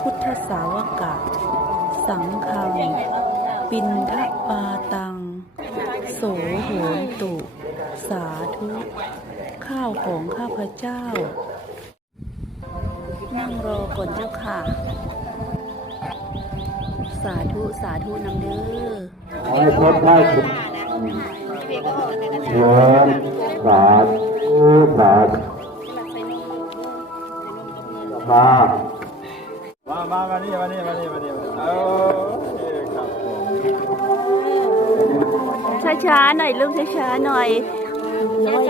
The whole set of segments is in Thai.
พุทธสาวกะ สังฆัง ปินทปาตัง โสโหนตุ สาธุ ข้าวของข้าพเจ้า นั่งรอก่อนเจ้าค่ะ สาธุ สาธุนำเด้อขอให้พบได้สุขโยมสาธุสาธุมา มามามานี่มานี่มานี่มานี่เออโอเคครับผมช้าๆหน่อยลูกช้าๆหน่อยน้อย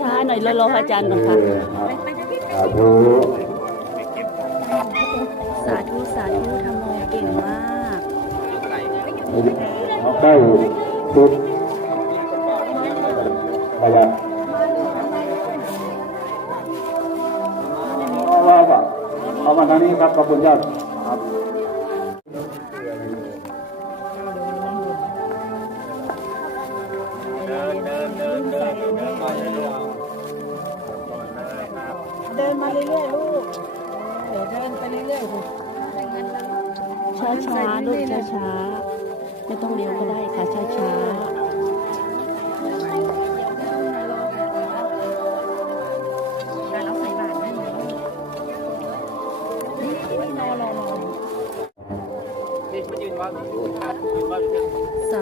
ช้าๆหน่อยรอรออาจารย์ก่อนค่ะสาธุสาธุสาธุทำโมเก่งมากได้สุดไปละ เอามาทางนี้ครับขอบคุณเจ้าครับเดินเดินเดินเดินเดินก่อนเลยลูกก่อนเลยครับเดินมาเรื่อยๆลูกเดี๋ยวเดินไปเรื่อยๆลูกช้าๆลูกช้าๆไม่ต้องเร็วก็ได้ค่ะช้าเส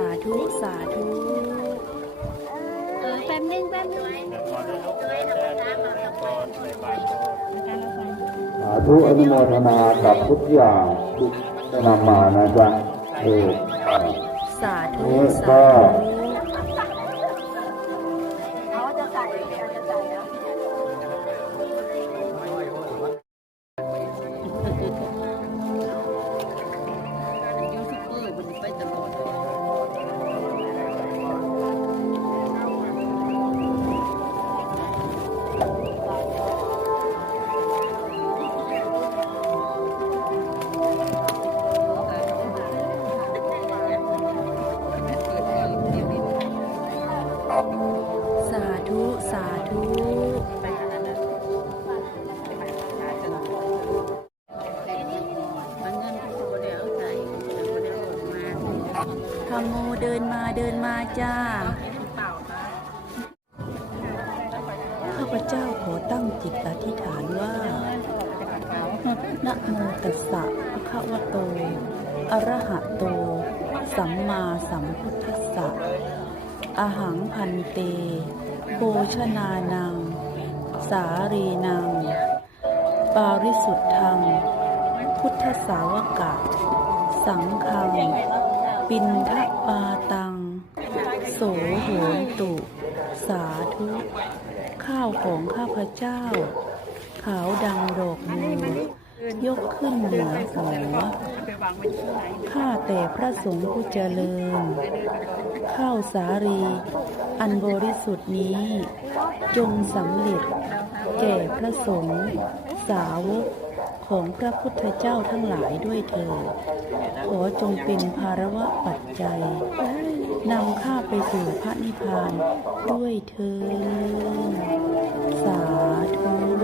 าธุ สาธุ เออแป๊บนึงแป๊บนึงสาธุอนุโมทนากับทุกอย่างที่ได้นำมานะจ๊ะเออสาธุนี่สาก็ธุ โมเดินมาเดินมาจ้าข้าพเจ้าขอตั้งจิตอธิษฐานว่านะโมตัสสะภะคะวะโต อะระหะโต สัมมาสัมพุทธัสสะอาหังพันเตโภชนานัง สารีนัง ปาริสุทธัง พุทธสาวกะ สังฆัง ปินทปาตัง โสโหนตุ สาธุ ข้าวของข้าพเจ้า ขาวดังดอกบัวยกขึ้นเหนือหัวข้าแต่พระสงฆ์ผู้เจริญ ข้าวสาลีอันบริสุทธิ์นี้ จงสำเร็จ แก่พระสงฆ์สาวก ของพระพุทธเจ้าทั้งหลายด้วยเถิดขอจงเป็นภาระวะปัจจัยนำข้าไปสู่พระนิพพานด้วยเถิดสาธุ